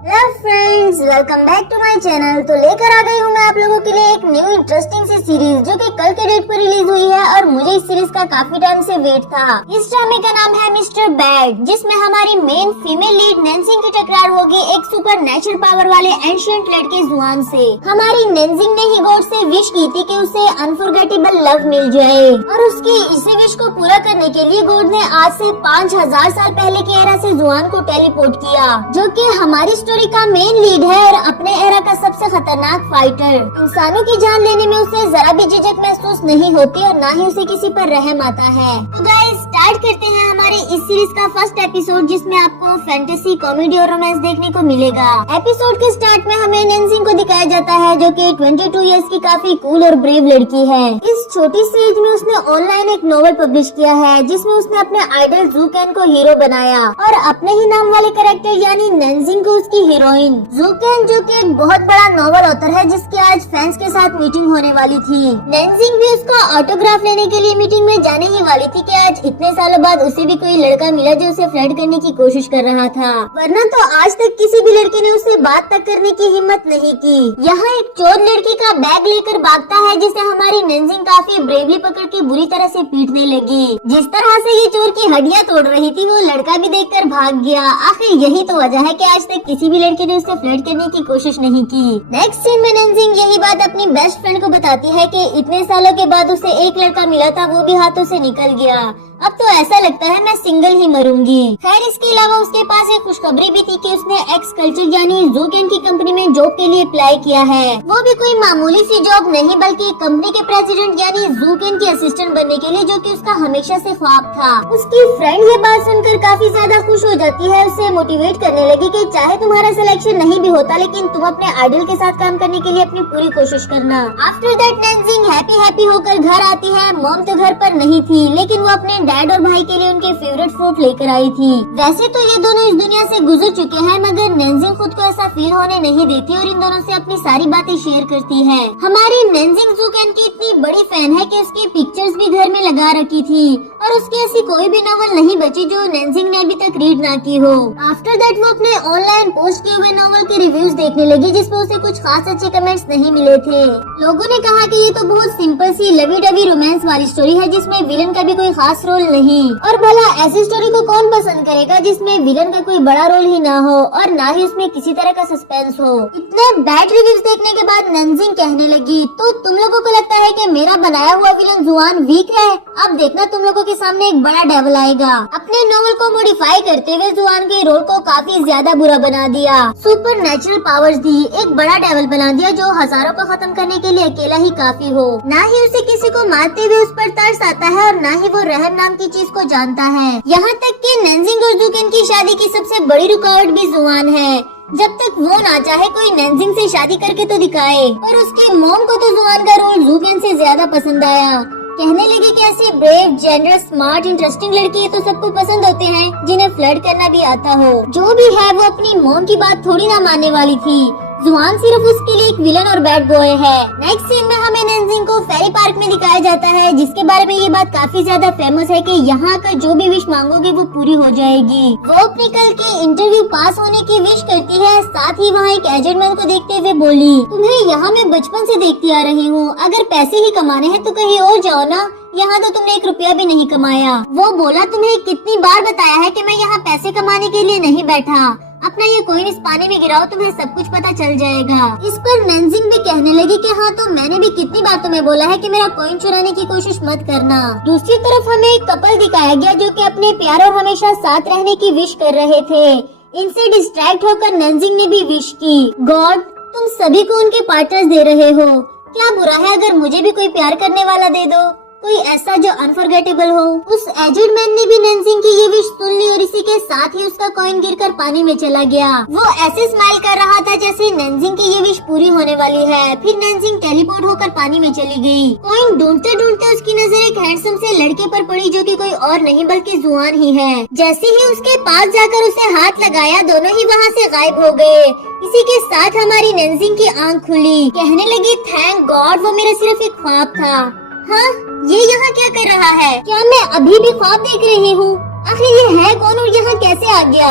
Hello friends, welcome back to my channel. तो लेकर आ गई हूँ मैं आप लोगों के लिए एक न्यू इंटरेस्टिंग सी सीरीज जो कि कल के डेट पर रिलीज हुई है और मुझे इस सीरीज का काफी टाइम से वेट था। इस ड्रामे का नाम है मिस्टर बैड, जिसमें हमारी मेन फीमेल लीड नेंजिंग की टकरार होगी एक सुपर नेचुरल पावर वाले एंशिएंट लड़के जुआन से। हमारी नेंजिंग ने ही गॉड से विश की थी कि उसे अनफॉरगेटेबल लव मिल जाए और उसकी इसी विश को पूरा करने के लिए गॉड ने आज से 5000 साल पहले की एरा से जुआन को टेलीपोर्ट किया, जो कि हमारी स्टोरी का मेन लीड है और अपने एरा का सबसे खतरनाक फाइटर। इंसानों की जान लेने में उसे जरा भी झिझक महसूस नहीं होती और न ही उसे किसी पर रहम आता है। तो गाइस, स्टार्ट करते हैं हमारे इस सीरीज का फर्स्ट एपिसोड, जिसमें आपको फैंटेसी, कॉमेडी और रोमांस देखने को मिलेगा। एपिसोड के स्टार्ट में हमें नेंजिंग को दिखाया जाता है, जो कि 22 इयर्स की काफी कूल और ब्रेव लड़की है। इस छोटी सी एज में उसने ऑनलाइन एक नॉवल पब्लिश किया है, जिसमें उसने अपने आइडल ज़ूकेन को हीरो बनाया और अपने ही नाम वाले कैरेक्टर यानी नेंजिंग को उसकी हीरोइन। ज़ूकेन जो कि एक बहुत बड़ा नॉवल ऑथर है, जिसकी आज फैंस के साथ मीटिंग होने वाली थी। नेंजिंग भी उसका ऑटोग्राफ लेने के लिए मीटिंग में जाने ही वाली थी कि आज इतने सालों बाद उसे भी कोई लड़का मिला जो उसे फ्लर्ट करने की कोशिश कर रहा था, वरना तो आज तक किसी भी लड़के ने उससे बात तक करने की हिम्मत नहीं की। यहाँ एक चोर लड़की का बैग लेकर भागता है, जिसे हमारी नेंजिंग काफी ब्रेवली पकड़ के बुरी तरह से पीटने लगी। जिस तरह से ये चोर की हड्डियां तोड़ रही थी, वो लड़का भी देखकर भाग गया। आखिर यही तो वजह है कि आज तक किसी भी लड़के ने उससे फ्लर्ट करने की कोशिश नहीं की। नेक्स्ट सीन में नेंजिंग यही बात अपनी बेस्ट फ्रेंड को बताती है कि इतने सालों के बाद उसे एक लड़का मिला था, वो भी हाथों से निकल गया। अब तो ऐसा लगता है मैं सिंगल ही मरूंगी। खैर, इसके अलावा उसके पास एक खुशखबरी भी थी कि उसने एक्स कल्चर यानी ज़ूकेन की कंपनी में जॉब के लिए अप्लाई किया है। वो भी कोई मामूली सी जॉब नहीं, बल्कि कंपनी के प्रेसिडेंट यानी ज़ूकेन की असिस्टेंट बनने के लिए, जो कि उसका हमेशा से ख्वाब था। उसकी फ्रेंड ये बात सुनकर काफी ज्यादा खुश हो जाती है, उसे मोटिवेट करने लगी कि चाहे तुम्हारा सिलेक्शन नहीं भी होता, लेकिन तुम अपने आइडल के साथ काम करने के लिए अपनी पूरी कोशिश करना। आफ्टर दैट नेंजिंग हैप्पी होकर घर आती है। मॉम तो घर पर नहीं थी, लेकिन वो अपने डैड और भाई के लिए उनके फेवरेट फ्रूट लेकर आई थी। वैसे तो ये दोनों इस दुनिया से गुजर चुके हैं, मगर नेंजिंग खुद को ऐसा फील होने नहीं देती और इन दोनों से अपनी सारी बातें शेयर करती है। हमारी नेंजिंग ज़ूकेन की इतनी बड़ी फैन है कि उसकी पिक्चर्स भी घर में लगा रखी थी और उसकी ऐसी कोई भी नॉवल नहीं बची जो नेंजिंग ने अभी तक रीड ना की हो। आफ्टर दैट वो अपने ऑनलाइन पोस्ट किए हुए नॉवल के रिव्यूज देखने लगी, जिसमें उसे कुछ खास अच्छे कमेंट्स नहीं मिले थे। लोगों ने कहा कि ये तो बहुत सिंपल सी लवी डवी रोमांस वाली स्टोरी है, जिसमें विलन का भी कोई खास रोल नहीं। और भला ऐसी स्टोरी को कौन पसंद करेगा जिसमें विलन का कोई बड़ा रोल ही ना हो और ना ही उसमें किसी तरह का सस्पेंस हो। इतने बैड रिव्यूज देखने के बाद नेंजिंग कहने लगी, तो तुम लोगों को लगता है कि मेरा बनाया हुआ विलन जुआन वीक है? अब देखना तुम लोगों के सामने एक बड़ा डेविल आएगा। अपने नॉवल को मॉडिफाई करते हुए जुआन के रोल को काफी ज्यादा बुरा बना दिया, सुपर नेचुरल पावर्स दी, एक बड़ा डेविल बना दिया जो हजारों को खत्म करने के लिए अकेला ही काफी हो। ना ही उसे किसी को मारते हुए उस पर तरस आता है और ना ही वो रहम नाम की चीज को जानता है। यहाँ तक कि नेंजिंग और ज़ूकेन की शादी की सबसे बड़ी रुकावट भी जुआन है। जब तक वो ना चाहे कोई नेंजिंग से शादी करके तो दिखाए। पर उसकी मॉम को तो जुआन का रोल ज़ूकेन से ज्यादा पसंद आया। कहने लगी कि ऐसी ब्रेव, जेनरस, स्मार्ट, इंटरेस्टिंग लड़की तो सबको पसंद होते हैं जिन्हें फ्लर्ट करना भी आता हो। जो भी है, वो अपनी मॉम की बात थोड़ी ना मानने वाली थी। जुआन सिर्फ उसके लिए एक विलन और बैड बॉय है। नेक्स्ट सीन में हमें नेंजिंग को फेरी पार्क में दिखाया जाता है, जिसके बारे में ये बात काफी ज्यादा फेमस है कि यहाँ का जो भी विश मांगोगे वो पूरी हो जाएगी। वो अपनी कल के इंटरव्यू पास होने की विश करती है। साथ ही वहाँ एक एजेंट मैन को देखते हुए बोली, तुम्हें यहाँ मैं बचपन से देखती आ रही हूँ, अगर पैसे ही कमाने हैं तो कहीं और जाओ ना, यहाँ तो तुमने 1 रुपया भी नहीं कमाया। वो बोला, तुम्हें कितनी बार बताया है कि मैं यहाँ पैसे कमाने के लिए नहीं बैठा, अपना ये कोइन इस पानी में गिराओ, तुम्हें सब कुछ पता चल जाएगा। इस पर नेंजिंग भी कहने लगी कि हाँ, तो मैंने भी कितनी बार तुम्हें बोला है कि मेरा कॉइन चुराने की कोशिश मत करना। दूसरी तरफ हमें एक कपल दिखाया गया, जो कि अपने प्यार और हमेशा साथ रहने की विश कर रहे थे। इनसे डिस्ट्रैक्ट होकर नेंजिंग ने भी विश की, गॉड तुम सभी को उनके पार्टनर्स दे रहे हो, क्या बुरा है अगर मुझे भी कोई प्यार करने वाला दे दो, कोई ऐसा जो अनफॉरगेटेबल हो। उस एजेड मैन ने भी नेंजिंग की ये विश सुन ली और इसी के साथ ही उसका कॉइन गिरकर पानी में चला गया। वो ऐसे स्माइल कर रहा था जैसे नेंजिंग की ये विश पूरी होने वाली है। फिर नेंजिंग टेलीपोर्ट होकर पानी में चली गई। कॉइन ढूंढते ढूंढते उसकी नजर एक हैंडसम से लड़के पर पड़ी, जो कि कोई और नहीं बल्कि जुआन ही है। जैसे ही उसके पास जाकर उसे हाथ लगाया, दोनों ही वहाँ से गायब हो गए। इसी के साथ हमारी नेंजिंग की आंख खुली, कहने लगी, थैंक गॉड, वो मेरा सिर्फ एक ख्वाब था। हाँ, ये यहाँ क्या कर रहा है? क्या मैं अभी भी ख्वाब देख रही हूँ? आखिर ये है कौन और यहाँ कैसे आ गया?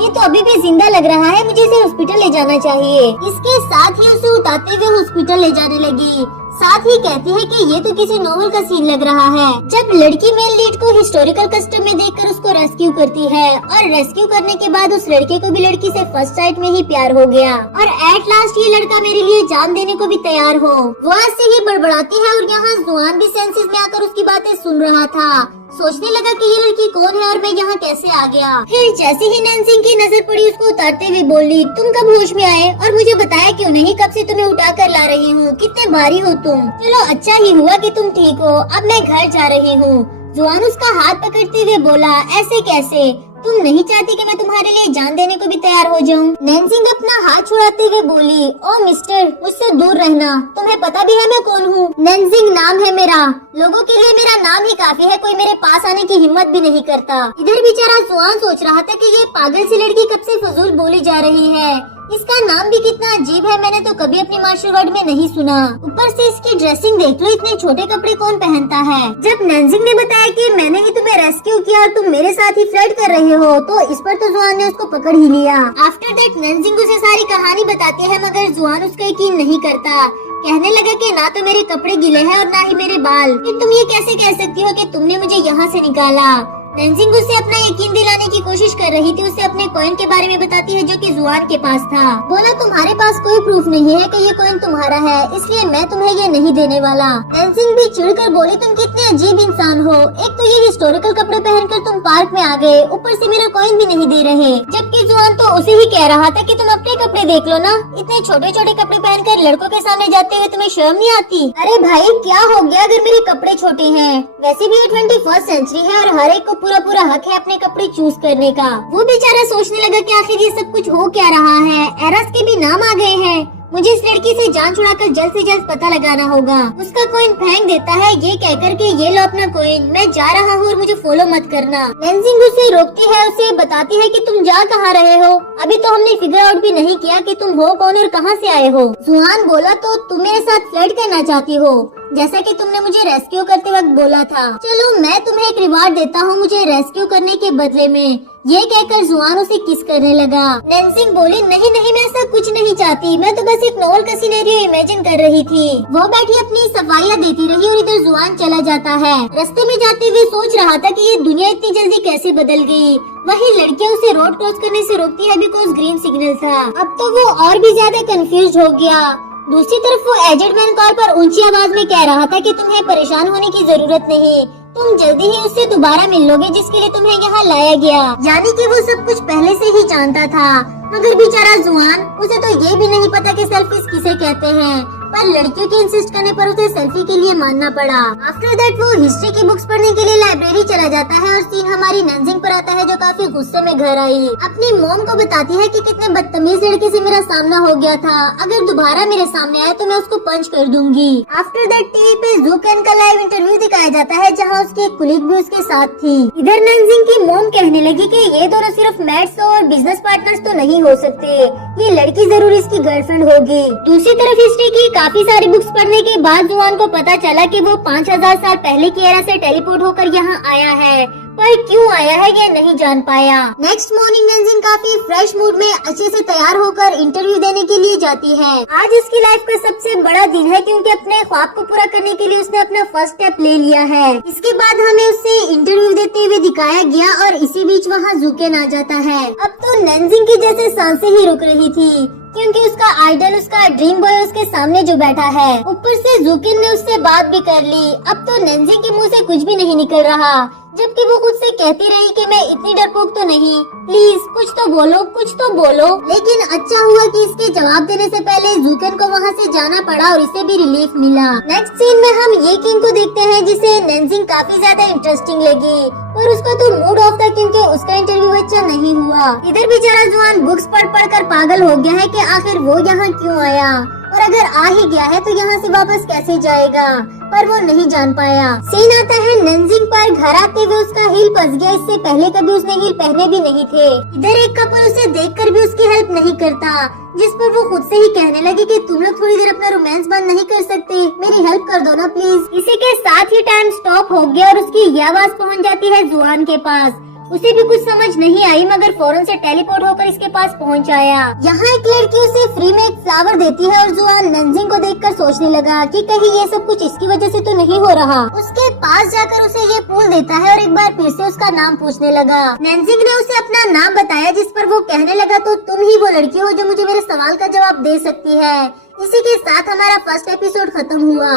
ये तो अभी भी जिंदा लग रहा है, मुझे इसे हॉस्पिटल ले जाना चाहिए। इसके साथ ही उसे उठाते हुए हॉस्पिटल ले जाने लगी। साथ ही कहती है कि ये तो किसी नॉवल का सीन लग रहा है। जब लड़की मेन लीड को हिस्टोरिकल कस्टम में देखकर उसको रेस्क्यू करती है और रेस्क्यू करने के बाद उस लड़के को भी लड़की से फर्स्ट साइट में ही प्यार हो गया और एट लास्ट ये लड़का मेरे लिए जान देने को भी तैयार हो। वो ऐसे ही बड़बड़ाती है और यहाँ जुआन भी सेंसेस में आकर उसकी बातें सुन रहा था। सोचने लगा कि ये लड़की कौन है और मैं यहाँ कैसे आ गया। फिर जैसे ही नैन्सी की नजर पड़ी उसको उतारते हुए बोली, तुम कब होश में आए और मुझे बताया क्यों नहीं? कब से तुम्हें उठा कर ला रही हूँ, कितने भारी हो तुम। चलो अच्छा ही हुआ कि तुम ठीक हो, अब मैं घर जा रही हूँ। जुआन उसका हाथ पकड़ते हुए बोला, ऐसे कैसे? तुम नहीं चाहती कि मैं तुम्हारे लिए जान देने को भी तैयार हो जाऊं? नैन्सी अपना हाथ छुड़ाते हुए बोली, ओ मिस्टर, मुझसे दूर रहना। तुम्हें पता भी है मैं कौन हूँ? नैन्सी नाम है मेरा। लोगों के लिए मेरा नाम ही काफी है, कोई मेरे पास आने की हिम्मत भी नहीं करता। इधर बेचारा जुआन सोच रहा था कि ये पागल सी लड़की कब से फजूल बोली जा रही है। इसका नाम भी कितना अजीब है, मैंने तो कभी अपनी मार्शल वर्ड में नहीं सुना। ऊपर से इसकी ड्रेसिंग देख लो, इतने छोटे कपड़े कौन पहनता है। जब नैन्सी ने बताया कि मैंने ही तुम्हें रेस्क्यू किया और तुम मेरे साथ ही फ्लर्ट कर रहे हो, तो इस पर तो जुआन ने उसको पकड़ ही लिया। आफ्टर दैट नैन्सी उसे सारी कहानी बताती है, मगर जुआन उसका यकीन नहीं करता। कहने लगा कि ना तो मेरे कपड़े गीले हैं और ना ही मेरे बाल, फिर तुम ये कैसे कह सकती हो कि तुमने मुझे यहाँ से निकाला। नैन्सी उसे अपना यकीन दिलाने की कोशिश कर रही थी। उसे अपने कॉइन के बारे में बताती है जो कि जुआन के पास था। बोला, तुम्हारे पास कोई प्रूफ नहीं है कि ये कॉइन तुम्हारा है, इसलिए मैं तुम्हें ये नहीं देने वाला। नैन्सी भी चिढ़कर बोली, तुम कितने अजीब इंसान हो। एक तो ये हिस्टोरिकल कपड़े पहनकर तुम पार्क में आ गए, ऊपर से मेरा कॉइन भी नहीं दे रहे। जबकि जुआन तो उसे ही कह रहा था कि तुम अपने कपड़े देख लो ना, इतने छोटे छोटे कपड़े पहनकर लड़कों के सामने जाते हुए तुम्हें शर्म नहीं आती? अरे भाई क्या हो गया अगर मेरे कपड़े छोटे हैं? वैसे भी ये 21st सेंचुरी है और हर एक को पूरा हक है अपने कपड़े चूज करने का। वो बेचारा सोचने लगा कि आखिर ये सब कुछ हो क्या रहा है। एरस के भी नाम आ गए हैं, मुझे इस लड़की से जान छुड़ाकर जल्द से जल्द पता लगाना होगा। उसका कॉइन फेंक देता है, ये कहकर के ये लो अपना कॉइन, मैं जा रहा हूँ और मुझे फॉलो मत करना। नैन्सी उसे रोकती है, उसे बताती है कि तुम जा कहाँ रहे हो, अभी तो हमने फिगर आउट भी नहीं किया कि तुम हो कौन और कहाँ से आए हो। जुआन बोला, तो तुम मेरे साथ फ्लर्ट करना चाहती हो, जैसा कि तुमने मुझे रेस्क्यू करते वक्त बोला था। चलो मैं तुम्हें एक रिवार्ड देता हूँ मुझे रेस्क्यू करने के बदले में। ये कहकर जुआन उसे किस करने लगा। नैन्सी बोली, नहीं नहीं, मैं ऐसा कुछ नहीं चाहती, मैं तो बस एक नॉवल का सिनेरियो इमेजिन कर रही थी। वो बैठी अपनी सफाइयाँ देती रही और इधर जुआन चला जाता है। रास्ते में जाते हुए सोच रहा था कि ये दुनिया इतनी जल्दी कैसे बदल गई। वही लड़कियां उसे रोड क्रॉस करने से रोकती है बिकॉज ग्रीन सिग्नल था। अब तो वो और भी ज्यादा कंफ्यूज हो गया। दूसरी तरफ वो एजेड मैन कॉल पर ऊंची आवाज में कह रहा था कि तुम्हें परेशान होने की जरूरत नहीं, तुम जल्दी ही उससे दोबारा मिल लोगे जिसके लिए तुम्हें यहाँ लाया गया। यानी कि वो सब कुछ पहले से ही जानता था। मगर बेचारा जुआन, उसे तो ये भी नहीं पता कि सेल्फीज किसे कहते हैं, पर लड़कियों के इंसिस्ट करने पर उसे सेल्फी के लिए मानना पड़ा। आफ्टर दैट वो हिस्ट्री की बुक्स पढ़ने के लिए लाइब्रेरी चला जाता है और सीन हमारी नैन्सी पर आता है जो काफी गुस्से में घर आई। अपनी मॉम को बताती है कि कितने बदतमीज लड़के से मेरा सामना हो गया था, अगर दोबारा मेरे सामने आए तो मैं उसको पंच कर दूंगी। आफ्टर दैट टीवी पे ज़ूकन का लाइव इंटरव्यू दिखाया जाता है जहाँ उसकी एक कुलीग भी उसके साथ थी। इधर नैन्सी की मॉम कहने लगी कि ये दोनों सिर्फ मैट्स और बिजनेस पार्टनर्स तो नहीं हो सकते, ये लड़की जरूर इसकी गर्लफ्रेंड होगी। दूसरी तरफ हिस्ट्री की काफी सारी बुक्स पढ़ने के बाद जुआन को पता चला कि वो 5000 साल पहले की एरा से टेलीपोर्ट होकर यहाँ आया है, पर क्यों आया है ये नहीं जान पाया। नेक्स्ट मॉर्निंग नैन्सी काफी फ्रेश मूड में अच्छे से तैयार होकर इंटरव्यू देने के लिए जाती है। आज उसकी लाइफ का सबसे बड़ा दिन है क्योंकि अपने ख्वाब को पूरा करने के लिए उसने अपना फर्स्ट स्टेप ले लिया है। इसके बाद हमें उससे इंटरव्यू देते हुए दिखाया गया और इसी बीच वहाँ ज़ूकेन आ जाता है। अब तो नैन्सी की जैसे सांसें ही रुक रही थी क्योंकि उसका आइडल, उसका ड्रीम बॉय उसके सामने जो बैठा है। ऊपर से ज़ूकेन ने उससे बात भी कर ली। अब तो नैन्सी के मुंह से कुछ भी नहीं निकल रहा, जबकि वो खुद से कहती रही कि मैं इतनी डरपोक तो नहीं, प्लीज कुछ तो बोलो, कुछ तो बोलो। लेकिन अच्छा हुआ कि इसके जवाब देने से पहले ज़ूकेन को वहाँ से जाना पड़ा और इसे भी रिलीफ मिला। नेक्स्ट सीन में हम ये किंग को देखते हैं जिसे नैन्सी काफी ज्यादा इंटरेस्टिंग लगी, पर उसका तो मूड ऑफ था क्योंकि उसका इंटरव्यू अच्छा नहीं हुआ। इधर बेचारा जुआन बुक्स पढ़ कर पागल हो गया है कि आखिर वो यहाँ क्यों आया, और अगर आ ही गया है तो यहाँ से वापस कैसे जाएगा, पर वो नहीं जान पाया। सीन आता है नैन्सी पर। घर आते हुए उसका हील फंस गया, इससे पहले कभी उसने हील पहने भी नहीं थे। इधर एक कपल उसे देखकर भी उसकी हेल्प नहीं करता, जिस पर वो खुद से ही कहने लगी कि तुम लोग थोड़ी देर अपना रोमांस बंद नहीं कर सकते, मेरी हेल्प कर दो ना प्लीज। इसी के साथ ही टाइम स्टॉप हो गया और उसकी ये आवाज पहुंच जाती है जुआन के पास। उसे भी कुछ समझ नहीं आई मगर फौरन से टेलीपोर्ट होकर इसके पास पहुंच आया। यहाँ एक लड़की उसे फ्री में एक फ्लावर देती है और जुआन नंजिंग को देखकर सोचने लगा कि कहीं ये सब कुछ इसकी वजह से तो नहीं हो रहा। उसके पास जाकर उसे ये फूल देता है और एक बार फिर से उसका नाम पूछने लगा। नंजिंग ने उसे अपना नाम बताया जिस पर वो कहने लगा तो तुम ही वो लड़की हो जो मुझे मेरे सवाल का जवाब दे सकती है। इसी के साथ हमारा फर्स्ट एपिसोड खत्म हुआ।